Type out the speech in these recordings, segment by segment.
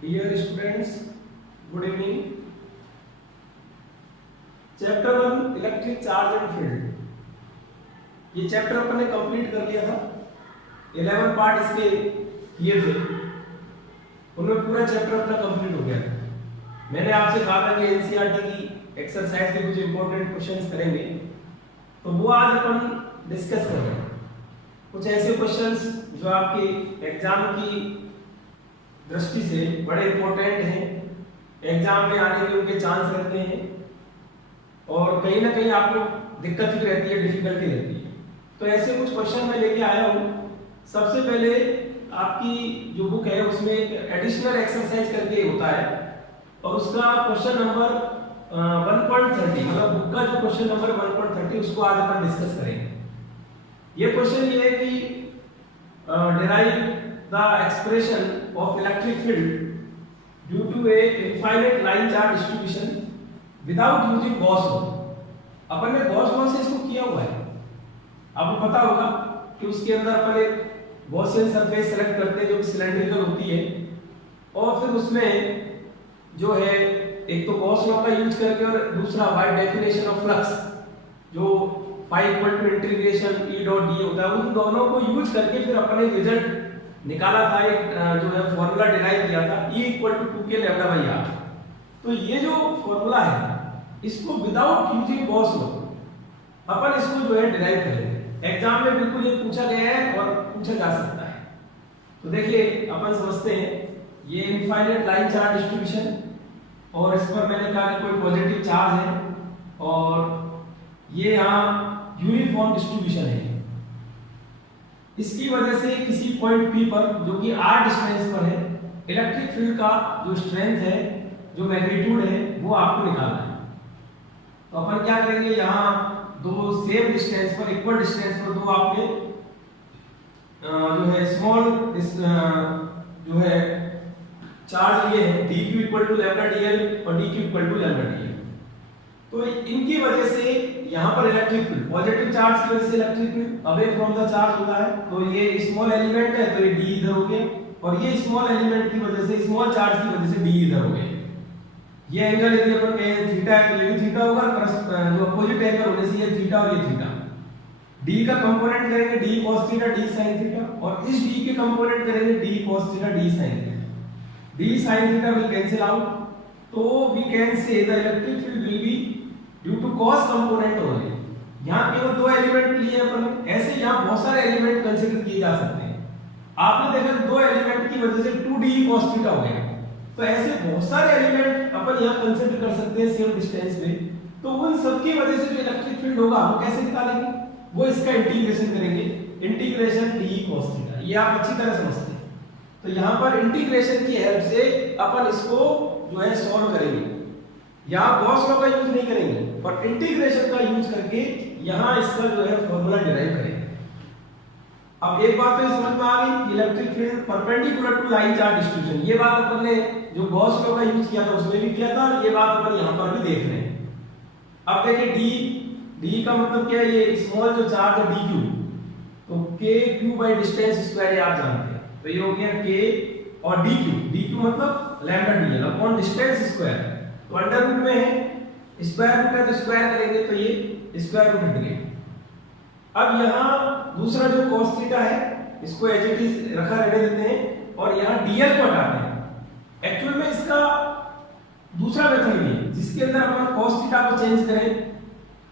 Dear students, good evening. Chapter 1 electric charge and field, ये chapter अपन ने complete कर लिया था। 11 पार्ट इसके किए थे, उनमें पूरा चैप्टर अपना कंप्लीट हो गया था। मैंने आपसे कहा था कि एनसीईआरटी की एक्सरसाइज के कुछ इंपॉर्टेंट क्वेश्चंस करेंगे, तो वो आज अपन डिस्कस कर रहे हैं। कुछ ऐसे क्वेश्चंस जो आपके एग्जाम की दृष्टि से बड़े इंपॉर्टेंट हैं, एग्जाम में आने के उनके चांस रहते हैं और कहीं ना कहीं आपको दिक्कत भी रहती है, डिफिकल्टी रहती है। तो ऐसे कुछ क्वेश्चन मैं लेके आया हूँ। सबसे पहले आपकी जो बुक है उसमें एक एडिशनल एक्सरसाइज करके होता है और उसका क्वेश्चन नंबर 1.30, मतलब बुक का जो क्वेश्चन नंबर 1.30 उसको आज अपन डिस्कस करेंगे। ये क्वेश्चन ये है कि derive the expression of electric field due to a infinite line charge distribution without using Gauss law। अपन ने Gauss law से इसको किया हुआ है। आपको पता होगा कि उसके अंदर अपन एक गॉसियन सरफेस सेलेक्ट करते हैं जो कि सिलेंड्रिकल होती है और फिर उसमें जो है एक तो Gauss law का यूज करके और दूसरा बाय डेफिनेशन ऑफ फ्लक्स जो phi equal to integration E dot D होता है, उन दोनों को यूज करके फिर अपन एक रिजल्ट निकाला था, एक जो है फॉर्मूला डिराइव किया था E equal to 2k lambda by r। तो ये जो फॉर्मूला है इसको विदाउट यूजिंग गॉस लॉ अपन इसको जो है डिराइव करेंगे। एग्जाम में बिल्कुल ये पूछा गया है और पूछा जा सकता है। तो देखिए अपन समझते हैं, ये इनफाइनाइट लाइन चार्ज डिस्ट्रीब्यूशन और इस पर मैंने कहा कि कोई पॉजिटिव चार्ज है और ये यहाँ यूनिफॉर्म डिस्ट्रीब्यूशन है। इसकी वजह से किसी पॉइंट P पर जो कि r डिस्टेंस पर है, इलेक्ट्रिक फील्ड का जो स्ट्रेंथ है, जो मैग्नीट्यूड है, वो आपको निकालना है। तो अपन क्या करेंगे, यहाँ दो सेम डिस्टेंस पर, इक्वल डिस्टेंस पर दो आपने जो है स्मॉल जो है चार्ज लिए हैं dq equal to lambda dl और dq equal to lambda dl। तो इनकी वजह से यहाँ पर इलेक्ट्रिक फील्ड, पॉजिटिव चार्ज की वजह से electric field away from the charge होता है। तो ये स्मॉल एलिमेंट है तो ये d इधर हो गया और ये स्मॉल एलिमेंट की वजह से, स्मॉल चार्ज की वजह से d इधर हो गया। ये एंगल यदि अपन कहें थीटा है तो ये भी थीटा होगा, जो अपोजिट एंगल होने से ये थीटा और ये थीटा। d का कंपोनेंट करेंगे d cos theta d sin theta और इस d के कंपोनेंट करेंगे d cos theta d sin theta. d sin theta will cancel out, तो we can say the electric field will be due to cos component only. यहाँ केवल दो element लिए अपन, ऐसे यहाँ बहुत सारे एलिमेंट कंसीडर किए जा सकते हैं। आपने देखा दो एलिमेंट की वजह से 2d cos थीटा हो गया, तो ऐसे बहुत सारे एलिमेंट अपन यहाँ कंसीडर कर सकते हैं सेम डिस्टेंस पे। तो उन सब की वजह से जो इलेक्ट्रिक फील्ड होगा वो कैसे निकालेंगे, वो इसका इंटीग्रेशन करेंगे, इंटीग्रेशन d cos थीटा। ये आप अच्छी तरह समझते हैं। तो यहाँ पर इंटीग्रेशन की हेल्प से अपन इसको जो है सॉल्व करेंगे। यहाँ गॉस लॉ का यूज नहीं करेंगे और इंटीग्रेशन का यूज करके यहाँ इसका जो है फॉर्मूला डिराइव करेंगे। अब एक बात तो समझ में आ गई, electric field perpendicular to line charge distribution. ये बात अपन ने जो गॉस लॉ का यूज किया था उसमें भी किया था, ये बात अपन यहाँ पर भी देख रहे हैं। अब देखिए d का मतलब क्या है, ये स्मॉल जो चार्ज है dq, तो kq बाय डिस्टेंस स्क्वायर आप जानते हैं। तो ये हो गया k और dq मतलब lambda dl upon distance square. तो अंडर रूट में है, स्क्वायर रूट है तो स्क्वायर करेंगे तो ये स्क्वायर रूट हट गया। अब यहाँ दूसरा जो cos थीटा है इसको एज इट इज रखा रहने देते हैं और यहाँ dl को हटाते हैं। एक्चुअल में इसका दूसरा मेथड भी है जिसके अंदर अपन cos थीटा को चेंज करें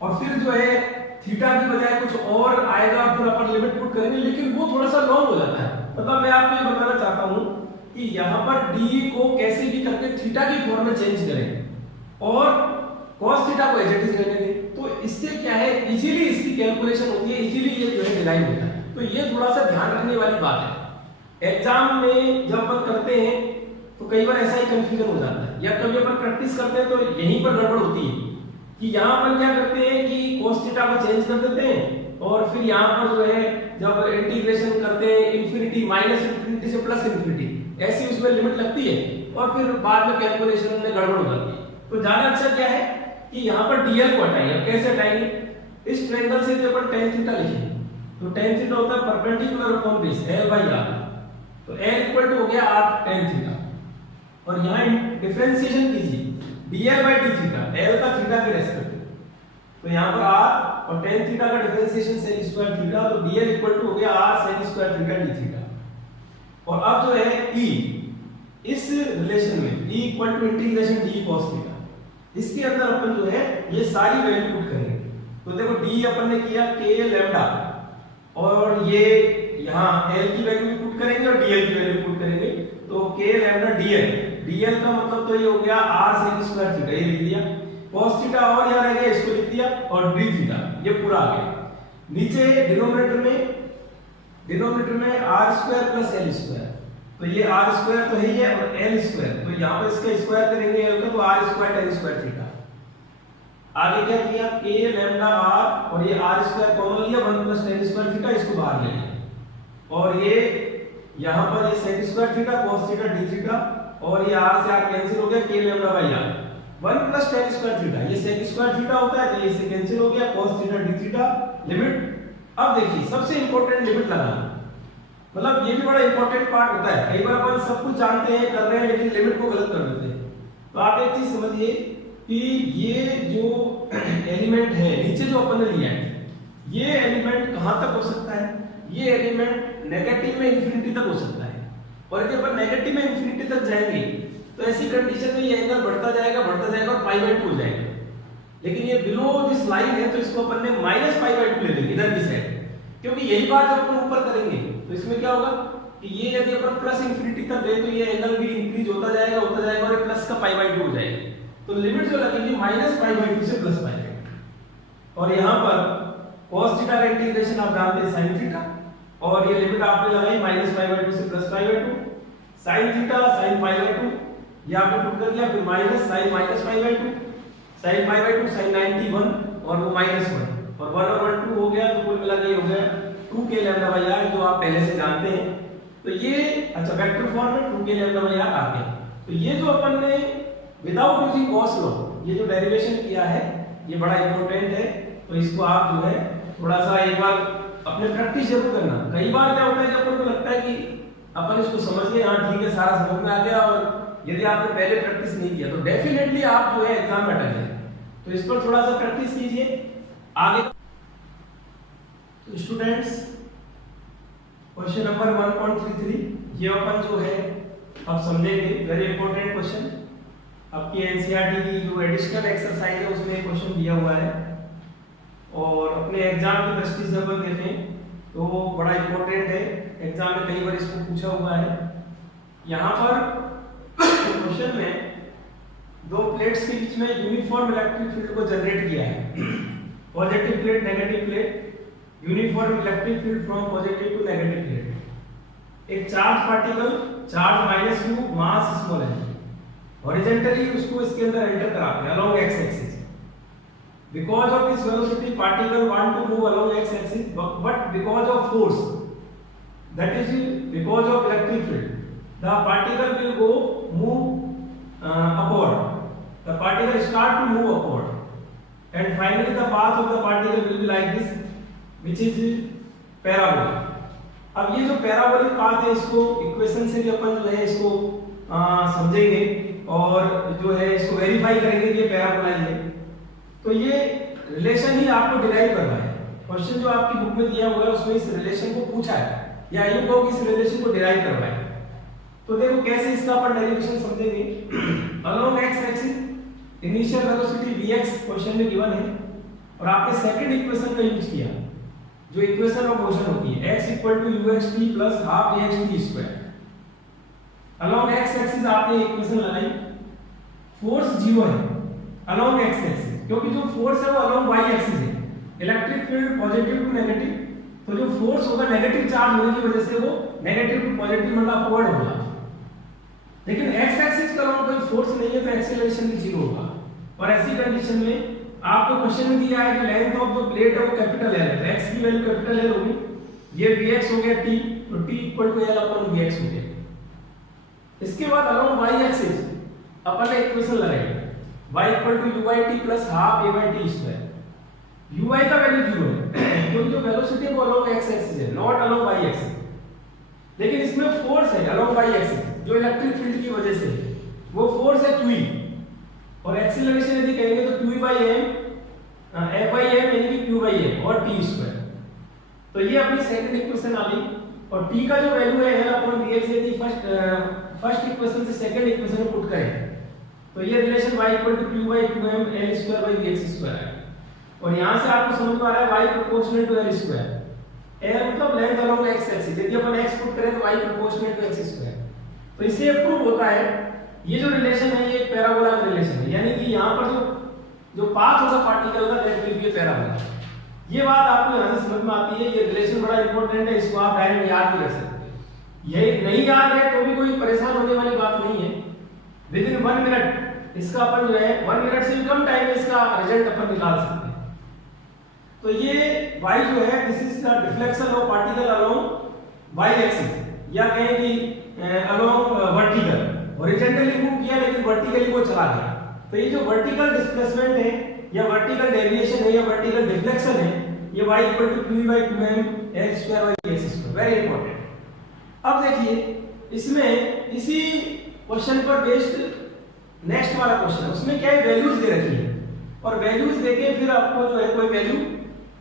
और फिर जो है थीटा की बजाय कुछ और आएगा और फिर अपन लिमिट पुट करेंगे, लेकिन वो थोड़ा सा लॉन्ग हो जाता है। मतलब मैं आपको ये बताना चाहता हूँ कि यहाँ पर d को कैसे भी करके थीटा की फॉर्म में चेंज करें और cos थीटा को एज इट इज रहने दें। तो इससे क्या है, इजीली इसकी कैलकुलेशन होती है, इजीली ये जो है डिराइव होता है। तो ये थोड़ा सा ध्यान रखने वाली बात है। एग्जाम में जब अपन करते हैं तो कई बार ऐसा ही कंफ्यूजन हो जाता है, या कभी अपन प्रैक्टिस करते हैं तो यहीं पर गड़बड़ होती है कि यहाँ पर क्या करते हैं कि cos थीटा को चेंज कर देते हैं और फिर यहाँ पर जो है जब इंटीग्रेशन करते हैं इंफिनिटी माइनस इंफिनिटी से प्लस इंफिनिटी, ऐसी उसमें लिमिट लगती है और फिर बाद में कैलकुलेशन में गड़बड़ हो जाती है। तो ज्यादा अच्छा क्या है कि यहाँ पर dl को हटाएंगे। अब कैसे हटाएंगे, इस ट्रायंगल से जो अपन tan थीटा लिखेंगे तो tan थीटा होता है perpendicular upon base l by r। तो l इक्वल टू हो गया r tan थीटा और यहाँ डिफरेंशिएशन कीजिए dl by d theta, l का थीटा के रेस्पेक्ट में, तो यहाँ पर r और tan थीटा का डिफरेंशिएशन sec स्क्वायर थीटा, तो dl इक्वल टू हो गया r sec square theta d theta. और अब जो है e इस रिलेशन में e equal to integration d cos theta, इसके अंदर अपन जो है ये सारी वैल्यू पुट करेंगे। तो देखो d अपन ने किया k लैम्डा, और ये यहाँ l की वैल्यू भी पुट करेंगे और dl की वैल्यू पुट करेंगे, तो k लैम्डा dl का मतलब तो ये हो गया r sec स्क्वायर थीटा, ये लिख दिया, cos थीटा और यहाँ रह गया, इसको लिख दिया, और d थीटा ये पूरा आ गया। नीचे डिनोमिनेटर में r square plus l square, तो ये r स्क्वायर तो है ही है, और l स्क्वायर, तो यहाँ पर इसका स्क्वायर करेंगे l का, तो r square tan square theta. आगे क्या किया, k लैम्डा r और ये r स्क्वायर कॉमन लिया, 1 प्लस tan स्क्वायर थीटा, इसको बाहर ले लिया, और ये यहाँ पर ये sec square theta cos theta d theta, और ये r से r कैंसिल हो गया, k lambda by r 1 plus tan square theta, ये sec स्क्वायर थीटा होता है, तो ये इससे कैंसिल हो गया, cos theta d theta, limit. अब देखिए सबसे इंपॉर्टेंट लिमिट लगाना, मतलब ये भी बड़ा इंपॉर्टेंट पार्ट होता है, कई बार अपन सब कुछ जानते हैं कर रहे हैं लेकिन लिमिट को गलत कर देते हैं। तो आप एक चीज समझिए कि ये जो एलिमेंट है नीचे जो अपन ने लिया है, ये एलिमेंट कहां तक हो सकता है, ये एलिमेंट नेगेटिव में इंफिनिटी तक हो सकता है, और यदि अपन नेगेटिव में इंफिनिटी तक जाएंगे तो ऐसी कंडीशन में ये एंगल बढ़ता जाएगा और π/2 हो जाएगा। लेकिन ये बिलो दिस लाइन है, तो इसको अपन ने -π/2 ले लेंगे इधर की साइड, क्योंकि यही बात जब अपन ऊपर करेंगे तो इसमें क्या होगा कि ये यदि अपन प्लस इंफिनिटी तक गए तो ये एंगल भी इंक्रीज होता जाएगा और ये प्लस का π/2 हो जाएगा। तो लिमिट जो लगेगी -π/2 से +π/2, और यहाँ पर cos थीटा का इंटीग्रेशन आप जानते हैं sin थीटा, और ये लिमिट आपने लगाई -π/2 से +π/2, sin थीटा sin π/2 ये आपने पुट कर दिया, फिर माइनस sin -π/2, sin π/2 sin 90 1 और वो -1, और 1 और 1 2 हो गया, तो कुल मिला के हो गया 2k लैम्डा बाय r, जो आप पहले से जानते हैं। तो ये अच्छा वेक्टर फॉर्म में 2k लैम्डा बाय r आ गया। तो ये जो अपन ने विदाउट यूजिंग गॉस लॉ ये जो डेरिवेशन किया है ये बड़ा इंपॉर्टेंट है, तो इसको आप जो है थोड़ा सा एक बार अपने प्रैक्टिस जरूर करना। कई बार क्या होता है कि अपन को लगता है कि अपन इसको समझ गए, हाँ ठीक है सारा समझ में आ गया, और यदि आपने पहले प्रैक्टिस नहीं किया तो डेफिनेटली आप जो है एग्जाम में अटक जाए। तो इस पर थोड़ा सा प्रैक्टिस कीजिए आगे। तो स्टूडेंट्स क्वेश्चन नंबर 1.33 ये अपन जो है अब समझेंगे, वेरी इंपॉर्टेंट क्वेश्चन। आपकी एनसीईआरटी की जो एडिशनल एक्सरसाइज है उसमें क्वेश्चन दिया हुआ है, और अपने एग्जाम की दृष्टि से अपन देखें तो बड़ा इंपॉर्टेंट है, एग्जाम में कई बार इसको पूछा हुआ है। यहाँ पर क्वेश्चन में दो प्लेट्स के बीच में यूनिफॉर्म इलेक्ट्रिक फील्ड को जनरेट किया है, positive plate negative plate, uniform electric field from positive to negative plate. एक charge particle charge -q mass small है, हॉरिजॉन्टली उसको इसके अंदर एंटर कराते हैं along x axis. Because of this velocity particle want to move along x axis, but because of force that is because of electric field the particle will go move upward, the particle start to move upward and finally the path of the particle will be like this which is parabola। अब ये जो parabolic path है इसको equation से भी अपन जो है इसको समझेंगे और जो है इसको वेरीफाई करेंगे कि ये पैराबोला ही है। तो ये रिलेशन ही आपको डिराइव करना है, क्वेश्चन जो आपकी बुक में दिया हुआ है उसमें इस रिलेशन को पूछा है या आई को इस रिलेशन को डिराइव करवाए। तो देखो कैसे इसका अपन डेरिवेशन समझेंगे। Along x axis initial velocity vx question में गिवन है, और आपने सेकंड इक्वेशन का यूज किया जो इक्वेशन ऑफ मोशन होती है x uxt + half axt²। Along x axis आपने इक्वेशन लगाई, फोर्स 0 है अलोंग x एक्सिस, क्योंकि जो फोर्स है वो अलोंग y एक्सिस है। Electric field positive to negative, तो जो फोर्स होगा नेगेटिव चार्ज होने की वजह से वो नेगेटिव टू पॉजिटिव मतलब अपवर्ड होगा। लेकिन x एक्सिस का अलोंग कोई फोर्स नहीं है तो एक्सीलरेशन भी 0 होगा। और ऐसी कंडीशन में आपको क्वेश्चन में दिया है कि लेंथ ऑफ जो प्लेट है वो कैपिटल L है, तो x की वैल्यू कैपिटल L होगी, ये vx हो गया t, तो t = L/vx हो गया। इसके बाद अलोंग y एक्सिस अपन ने इक्वेशन लगाई y = uyt + half a/t²। ui का वैल्यू 0 है क्योंकि जो वेलोसिटी है वो अलोंग x एक्सिस है, नॉट अलोंग y एक्सिस। लेकिन इसमें फोर्स है अलोंग y एक्सिस जो इलेक्ट्रिक फील्ड की वजह से, वो फोर्स है क्यू, और एक्सीलरेशन यदि कहेंगे तो Q by M, F by M यानी कि क्यू बाई एम और टी स्क्वायर। तो ये अपनी सेकंड इक्वेशन आ गई, और टी का जो वैल्यू है एल अपॉन डी एक्स यदि फर्स्ट इक्वेशन से सेकंड इक्वेशन में पुट करें तो ये relation y equal to q by 2m l square by dx square है। और यहां से आपको समझ में आ रहा है y proportional to l square, l मतलब लेंथ अलोंग x एक्सिस, यदि अपन x पुट करें तो y proportional to x square. तो इससे प्रूव होता है ये जो रिलेशन है ये एक पैराबोला का रिलेशन है, यानी कि यहां पर जो पाथ होगा पार्टिकल का दैट विल बी पैराबोला। ये बात आपको यहां से समझ में आती है, ये रिलेशन बड़ा इंपॉर्टेंट है, इसको आप डायरेक्ट याद भी रख सकते हैं। ये नहीं याद है तो भी कोई परेशान होने वाली बात नहीं है। विद इन 1 मिनट इसका अपन जो है 1 मिनट से भी कम टाइम में इसका रिजल्ट अपन निकाल सकते हैं। तो ये y जो है this is the deflection of particle along y axis, या कहें कि अलोंग वर्टिकल, हॉरिजॉन्टली मूव किया लेकिन वर्टिकली वो चला गया। तो ये जो वर्टिकल डिस्प्लेसमेंट है या वर्टिकल डेविएशन है या वर्टिकल डिफ्लेक्शन है, ये y equal to q by 2m l square by dx square, very important. अब देखिए इसमें इसी क्वेश्चन पर बेस्ड नेक्स्ट वाला क्वेश्चन है, उसमें क्या है वैल्यूज दे रखी है, और वैल्यूज देके फिर आपको जो है कोई वैल्यू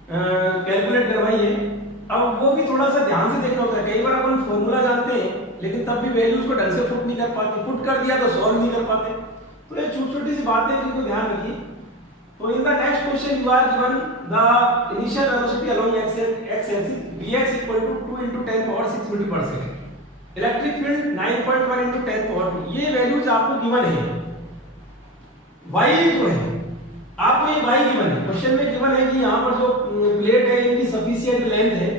कैलकुलेट करवाई है। अब वो भी थोड़ा सा ध्यान से देखना होता है, कई बार अपन फॉर्मूला जानते हैं लेकिन तब भी वैल्यूज को ढंग से पुट नहीं कर पाते, पुट कर दिया तो सॉल्व नहीं कर पाते। तो ये छोटी छोटी सी बातें जिनको ध्यान रखिए। तो in the next question you are given the initial velocity along x axis vx equal to 2 into 10 power 6 metre पर second, electric field 9.1 into 10 power 2, ये वैल्यूज आपको गिवन है। y जो है आपको ये y गिवन है, क्वेश्चन में गिवन है कि यहाँ पर जो प्लेट है इनकी सफिशिएंट लेंथ है,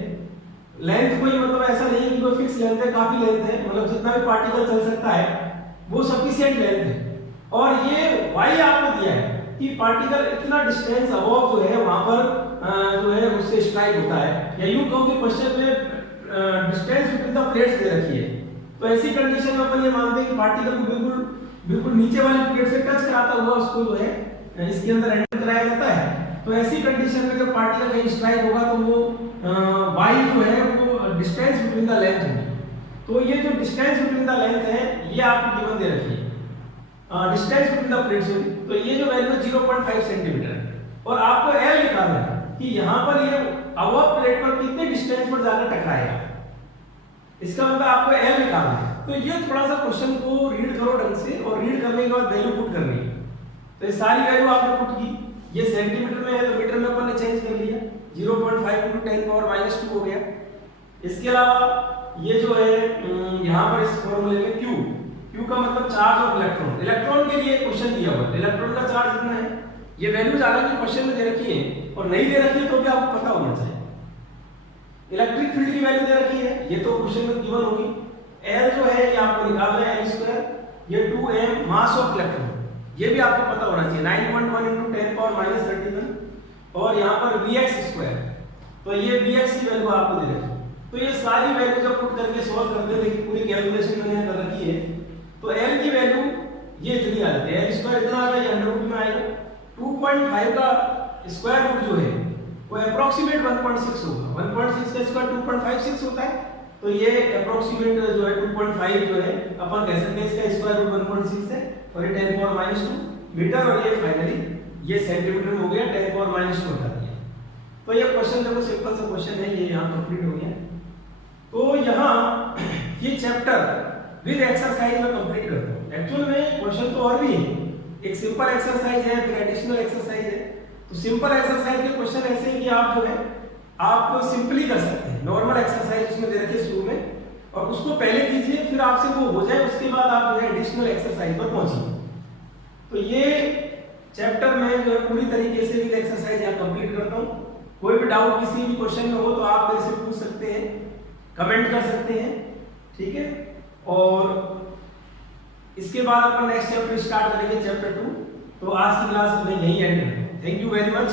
लेंथ कोई मतलब ऐसा नहीं है कि कोई फिक्स लेंथ है, काफी लेंथ है, मतलब जितना भी पार्टिकल चल सकता है वो सफिशिएंट लेंथ है। और ये y आपको दिया है कि पार्टिकल इतना डिस्टेंस अबव जो है वहां पर जो है उससे स्ट्राइक होता है, या यूं कहो कि क्वेश्चन में डिस्टेंस बिटवीन द प्लेट्स दे रखी है। तो ऐसी कंडीशन में अपन ये मानते हैं कि पार्टिकल को बिल्कुल बिल्कुल नीचे वाली प्लेट से टच कराता हुआ उसको जो है इसके अंदर एंटर कराया जाता है। तो ऐसी कंडीशन में जब पार्टिकल कहीं स्ट्राइक होगा तो वो y जो है वो डिस्टेंस बिटवीन द लेंथ होगी। तो ये जो डिस्टेंस बिटवीन द लेंथ है ये आपको गिवन दे रखी है, डिस्टेंस बिटवीन द प्लेट्स होगी। तो ये जो वैल्यू 0.5 सेंटीमीटर है, और आपको L निकालना है कि यहाँ पर ये अबव प्लेट पर कितने डिस्टेंस पर जाकर टकराएगा, इसका मतलब आपको L निकालना है। तो ये थोड़ा सा क्वेश्चन को रीड करो ढंग से, और रीड करने के बाद वैल्यू पुट करनी है। तो ये सारी वैल्यू आपने पुट की, ये सेंटीमीटर में है तो मीटर में अपन ने चेंज कर लिया, 0.5 into 10 पावर -2 हो गया। इसके अलावा ये जो है यहाँ पर इस फॉर्मूले में Q का मतलब चार्ज ऑफ इलेक्ट्रॉन, इलेक्ट्रॉन के लिए क्वेश्चन दिया हुआ है, इलेक्ट्रॉन का चार्ज इतना है। ये वैल्यूज हालांकि क्वेश्चन में दे रखी है और नहीं दे रखी है तो भी आपको पता होना चाहिए। इलेक्ट्रिक फील्ड की वैल्यू दे रखी है, ये तो क्वेश्चन में गिवन होगी। L जो है ये आपको निकालना है L स्क्वायर, ये 2m मास ऑफ इलेक्ट्रॉन, ये भी आपको पता होना चाहिए, 9.1 into 10 पावर -31, और यहाँ पर vx स्क्वायर, तो ये vx की वैल्यू आपको दे रखी है। तो ये सारी वैल्यू जब पुट करके सॉल्व करते हैं, देखिए पूरी कैलकुलेशन मैंने कर रखी है। तो L की वैल्यू ये इतनी आ जाती है, L स्क्वायर इतना आ रहा है, ये 100 में आएगा। 2.5 का स्क्वायर रूट जो है वो अप्रोक्सीमेट 1.6 होगा, 1.6 का स्क्वायर 2.56 होता है। तो ये अप्रोक्सीमेट जो है 2.5 जो है अपन कह सकते हैं इसका स्क्वायर रूट 1.6 है, और ये 10 पावर -2 मीटर, और ये फाइनली ये सेंटीमीटर में हो गया 10 पावर -2 हटा दिया। तो ये क्वेश्चन देखो सिंपल सा क्वेश्चन है, ये यहाँ कंप्लीट हो गया। तो यहाँ ये चैप्टर विद एक्सरसाइज में कंप्लीट करता हूँ। एक्चुअल में क्वेश्चन तो और भी है, एक सिंपल एक्सरसाइज है, फिर एडिशनल एक्सरसाइज है। तो सिंपल एक्सरसाइज के क्वेश्चन ऐसे हैं कि आप जो है आप सिंपली कर सकते हैं, नॉर्मल एक्सरसाइज उसमें दे रखी है शुरू में, और उसको पहले कीजिए, फिर आपसे वो हो जाए उसके बाद आप जो है एडिशनल एक्सरसाइज पर पहुंचिए। तो ये चैप्टर में जो है पूरी तरीके से विद एक्सरसाइज यहाँ कंप्लीट करता हूँ। कोई भी डाउट किसी भी क्वेश्चन में हो तो आप मेरे से पूछ सकते हैं, कमेंट कर सकते हैं, ठीक है। और इसके बाद अपन नेक्स्ट चैप्टर स्टार्ट करेंगे, चैप्टर 2। तो आज की क्लास में यही एंड करते हैं। Thank you very much.